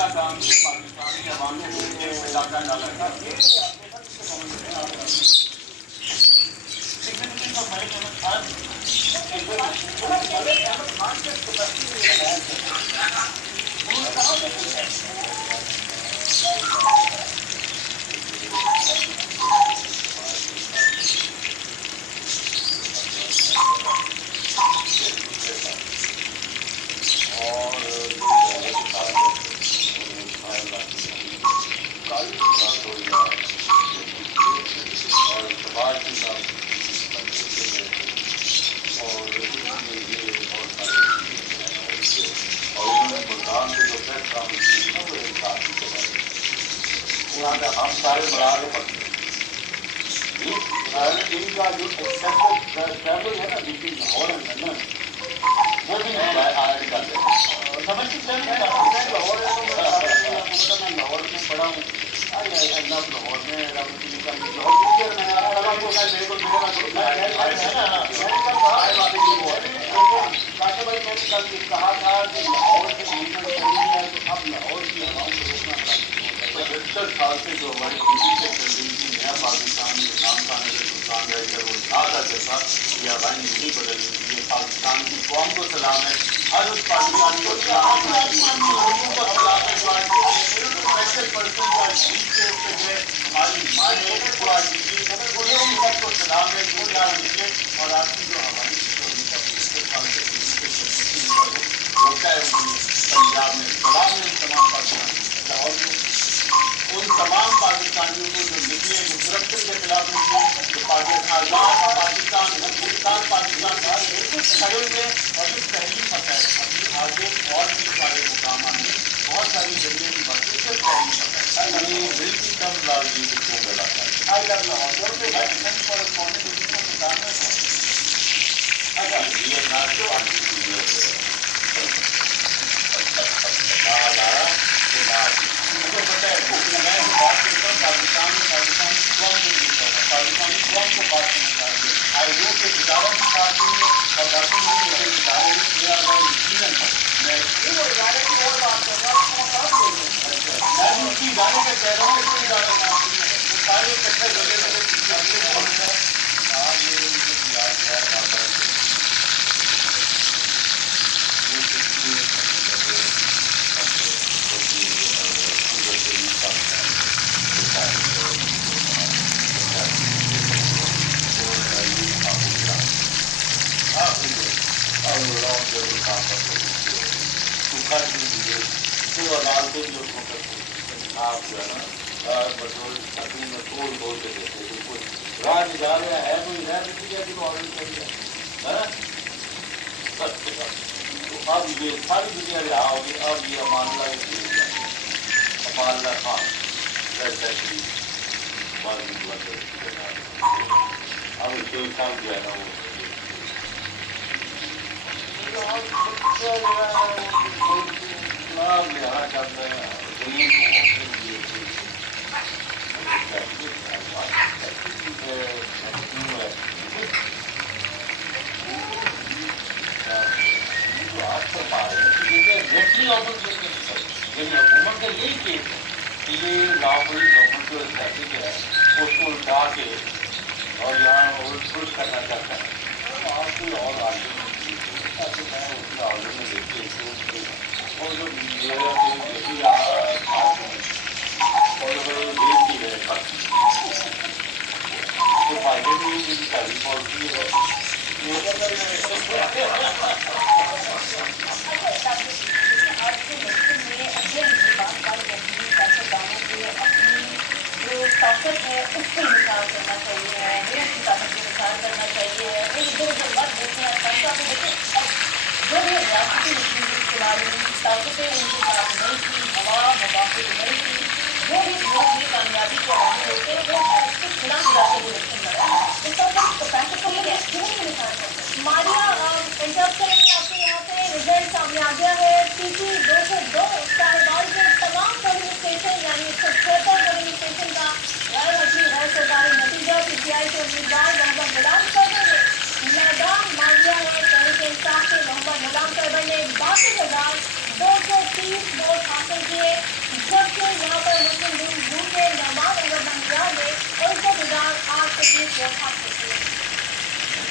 کا کام ہے پاکستانی عوام کو ایک علاقہ ڈالا تھا. ہم سارے مراد ان کا جو ٹریول ہے نا بٹوین لاہور اینڈ لندن وہ بھی ایڈ کر دیں. لاہور میں پڑھا ہوں لاہور میں کاشا بھائی میں نے کل کہا تھا کہ لاہور سے موومنٹ چلی ہے تو اب لاہور کی عوام کو روکنا پڑتا. 75 سال سے جو ہماری ٹی وی پہ چل رہی تھی نیا پاکستان نام خان سلطان رہ کر وہ تھا جیسا یہ آبائی نہیں بدل رہی تھی. یہ پاکستان کی قوم کو سلام ہے, ہر اس پاکستانی کو سلام ہے, اردو کو سلام ہے. اسپیشل پرسن کا جیت کے جو ہے ہماری ماں نے پورا جیتی سب کو سلام ہے جو کیا نکلے. اور آپ کی جو ہماری روکا ہے پنجاب میں سلام ہے تمام پاکستانی لاہور میں ان تمام پاکستانیوں کو جو نکلے جو کرپشن کے خلاف نکلے جو پاکستان آزاد پاکستان ہندوستان پاکستان شکل میں اور یہ پہلی فتح ہے. ابھی آگے اور بھی سارے مقامات ہیں بہت ساری ذریعے کی باتیں صرف پہلی فتح دل کی کم لازمی کو گلا کر آئی لو لاہور کورسپونڈنٹ کو بتانا ہے. اگر یہ نہ تو مجھے پتہ ہے میں جو بات کرتا ہوں پاکستانی قوم کو نہیں کر رہا پاکستانی قوم کو بات کرنا چاہتے ہیں. آئی وہ کہ کتابوں کی بات نہیں ہے اور باقی نہیں مجھے کتابوں میں کیا گیا یقیناً میں ادارے کی اور بات کر رہا ہوں میں بھی اسی ادارے کے کہہ رہا ہوں کہ ادارے کام سارے اکٹھے لگے لگے آج یہ یاد ہے آپ جو ہے نا بطور تقریب میں توڑ توڑ کے دیتے بالکل راہ جا رہا ہے کوئی رہ نہیں گیا کہ آڈر کر دیا. تو اب یہ ساری دنیا رہا ہوگی. اب یہ امان اللہ امان اللہ خان ایسا کہ اب جو صاحب جو ہے نا وہ لہٰذا کرتا ہے حکومت کا یہی کیس ہے کہ یہ لاہوری گورنمنٹ جو اسٹیٹک ہے اس کو الٹا کے اور یہاں درست کرنا چاہتا ہے. آپ کوئی اور آگے میں اس آگے میں دیکھیے اور جو فائدے بھی ساری پالیسی ہے. طاقت ہے اس سے انکار کرنا چاہیے, دیش کی طاقت سے انکار کرنا چاہیے. ایک دو بات دیکھیں پیسہ کو دیکھیں جو بھی ریاستی حکومت چلا رہی طاقتیں ان کے پاس نہیں تھی, ہوا مواقع نہیں تھی. جو بھی لوگ بھی کامیابی کے حاصل ہوتے ہیں وہ اس کے خلاف جا کے الیکشن لڑا اس کا پیسے کو لے کیوں نہیں نکال سکتے. ماریہ پنجاب سے آپ کے یہاں پہ رزلٹ سامنے آ گیا ہے. PT 202 شاہباز کے تمام پولنگ اسٹیشن یعنی 176 پولنگ اسٹیشن کا غیر حتمی غیر سرکاری نتیجہ PTI کے امیدوار محمد غلام صاحب نے میدان مان لیا ہے. تحریک انصاف کے محمد غلام صاحب نے 62,230 ووٹ حاصل کیے. produce your toxicity.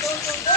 202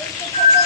176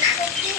130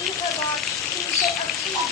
30,380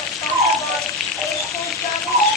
27,140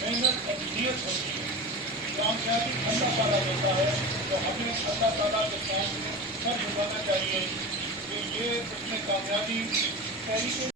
محنت اور نیت ہوتی ہے، کامیابی اللہ تعالیٰ دیتا ہے، تو ہمیں اللہ تعالیٰ کے سامنے سر جھکانا چاہیے کہ یہ اس میں کامیابی طریقے